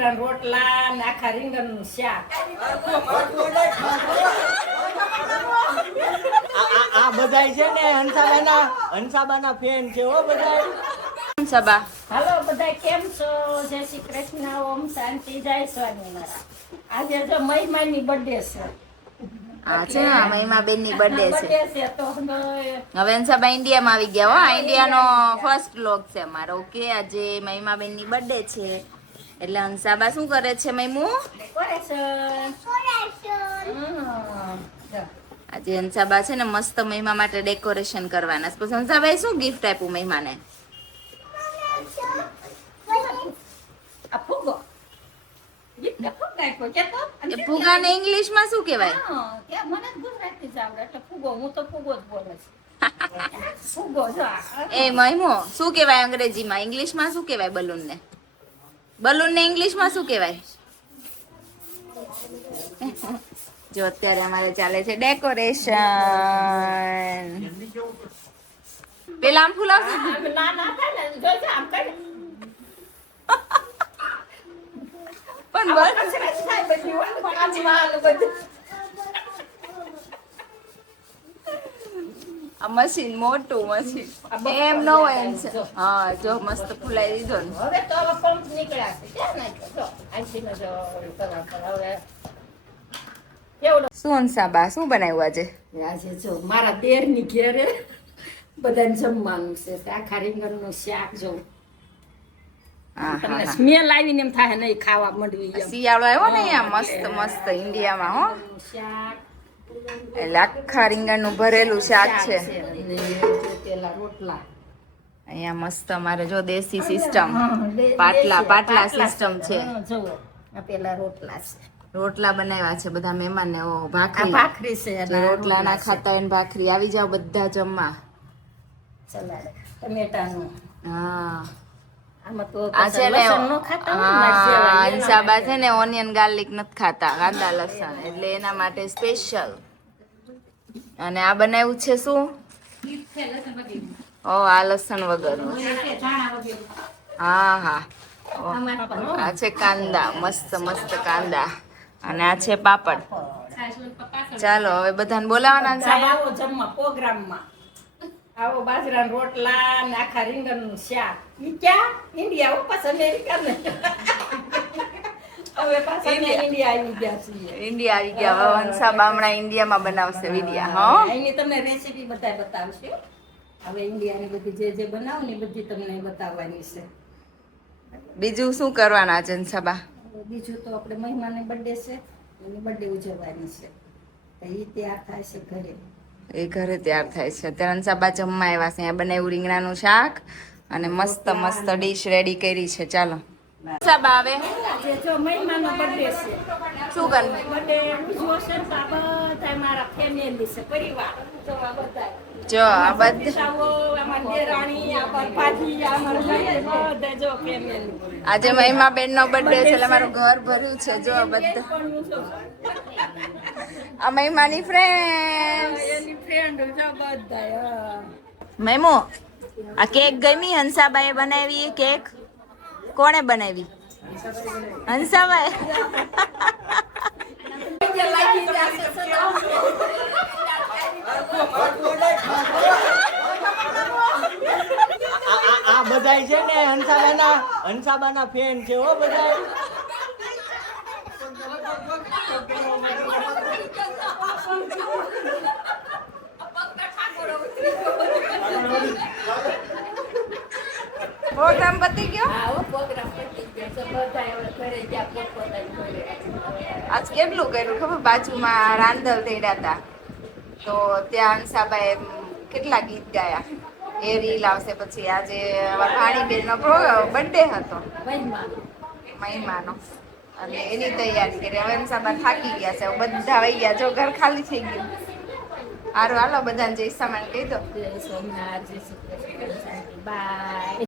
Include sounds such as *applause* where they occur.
બાજરા રોટલા ને આખા રીંગણનું શાક. આ બધાય છે ને હંસાબાના હંસાબાના ફેન છે હો બધાય. સબા હાલો બધા કેમ છો? જય શ્રી કૃષ્ણ. ઓમ શાંતિ. જય સ્વામિનારાયણ આજે જો મહિમાની બર્થડે છે. આ છે ને મહિમા બેનની બર્થડે છે તો હવે હવે સબા ઇન્ડિયામાં આવી ગયા હો. આ ઇન્ડિયાનો ફર્સ્ટ વ્લોગ છે મારો ઓકે આજે મહિમા બેનની બર્થડે છે. એટલે હંસાબા શું કરે છે મૈમુ. આજે હંસાબા છે ને મસ્ત મહિમા માટે ડેકોરેશન કરવાના. પછી હંસાબાએ શું ગિફ્ટ આપ્યું મહિમાને? ફુગાને ઇંગ્લિશમાં શું કહેવાય? હા, ત્યાં મને ગુજરાતી જ આવડે એટલે ફુગ્ગો હું તો ફુગ્ગો જ બોલું છું. *laughs* ફુગ્ગો જો આ. એ મહિમો શું કહેવાય અંગ્રેજીમાં? ઇંગ્લિશમાં શું કહેવાય બલૂનને? બલૂનને ઇંગ્લિશમાં શું કહેવાય? જો અત્યારે અમારે ચાલે છે ડેકોરેશન. પેલા આમ ફૂલાવશે? પણ બસ કચકચ થાય બધી હોય ને કાચમાં ને બધું. આ મશીન મોટું મશીન. એમ ન એમ છે. હા જો મસ્ત ફૂલાઈ દીધો ને. હવે તો હવે પંપ નીકળ્યા ને પર હવે શું બનાવ્યું આજે? આજે જો મારા દેરની ઘેરે બધાને જમવાનું છે. આખા રીંગણનું શાક જો. તમને સ્મેલ આવીને એમ થાય નહીં ખાવા મંડવી. શિયાળો આવ્યો ને મસ્ત મસ્ત ઇન્ડિયામાં હો. શાક એટલે આખા રીંગણનું ભરેલું શાક છે. અહીંયા મસ્ત અમારે જો દેશી સિસ્ટમ પાટલા પાટલા સિસ્ટમ છે. પેલા રોટલા છે રોટલા બનાવ્યા છે બધા મહેમાન ને ભાખરી. ભાખરી છે રોટલા ના ખાતા હોય ભાખરી. આવી જાવ બધા જમવા. ટમેટાનું. હા. ને ન ને. છે. ને ઓનિયન ગાર્લિક નથી ખાતા કાંદા લસણ. એટલે એના માટે સ્પેશિયલ અને આ બનાવ્યું છે શું? ઓ, આ લસણ વગરનું. હા હા. આ છે કાંદા, મસ્ત મસ્ત કાંદા. અને આ છે પાપડ. ચાલો, હવે બધાને બોલાવાના જમવા પ્રોગ્રામમાં. રોટલા ને રીંગણનું શાક. ઇન્ડિયા ઉપસ અમેરિકા ઇન્ડિયા આવી ગયા હવે ઇન્ડિયામાં બનાવશે વિડિયા હા. એની તમને રેસીપી બધા બતાવશે. હવે ઇન્ડિયાની બધી જે જે બનાવો ને બધી તમને બતાવવાની છે. બીજું શું કરવાના જનસભા બીજું તો આપણે મહેમાનની બર્થડે છે એની બર્થડે ઉજવવાની છે. તો એ તૈયાર થાય છે ઘરે. એ ઘરે તૈયાર થાય છે. અત્યારે હંસાબા જમવા આવ્યા છે. અહીંયા બનાવ્યું રીંગણાનું શાક અને મસ્ત મસ્ત ડીશ રેડી કરી છે. ચાલો. સાબા આવે આજે જો મહેમાનનો બર્થડે છે. શું કરવું બર્થડે ઉજવો છે તો આ બધા મારા ફેમિલી છે પરિવાર. જો આ બધા જો આ બધા આજે મહિમા બેન નો બર્થડે છે. એટલે મારું ઘર ભર્યું છે જો આ બધા આ મહિમાની ફ્રેન્ડ એની ફ્રેન્ડ જો બધા મૈમો આ કેક ગમી? હંસાબાએ બનાવી? કેક? કોણે બનાવી? સદા આ બધાય છે ને હંસાબાના હંસાબાના ફેન છે હો બધાય. પ્રોગ્રામ પતી ગયો આવો પ્રોગ્રામ પતી ગયો છે બધા હવે ઘરે ગયા પોતપોતાની ઘરે આજ કેટલું કર્યું ખબર? બાજુમાં રાંદલ તેડ્યા હતા તો ત્યાં અંશાબાએ કેટલા ગીત ગાયા? એ રીલ આવશે પછી. આજે ભાણીબેનનો બર્થડે હતો. મહિમાનો. અને એની તૈયારી કરી. હવે અંશાબા થાકી ગયા છે. બધા વહી ગયા. જો ઘર ખાલી થઈ ગયું. હારું, હાલો, બધાને જય સામાન કહી દો. બાય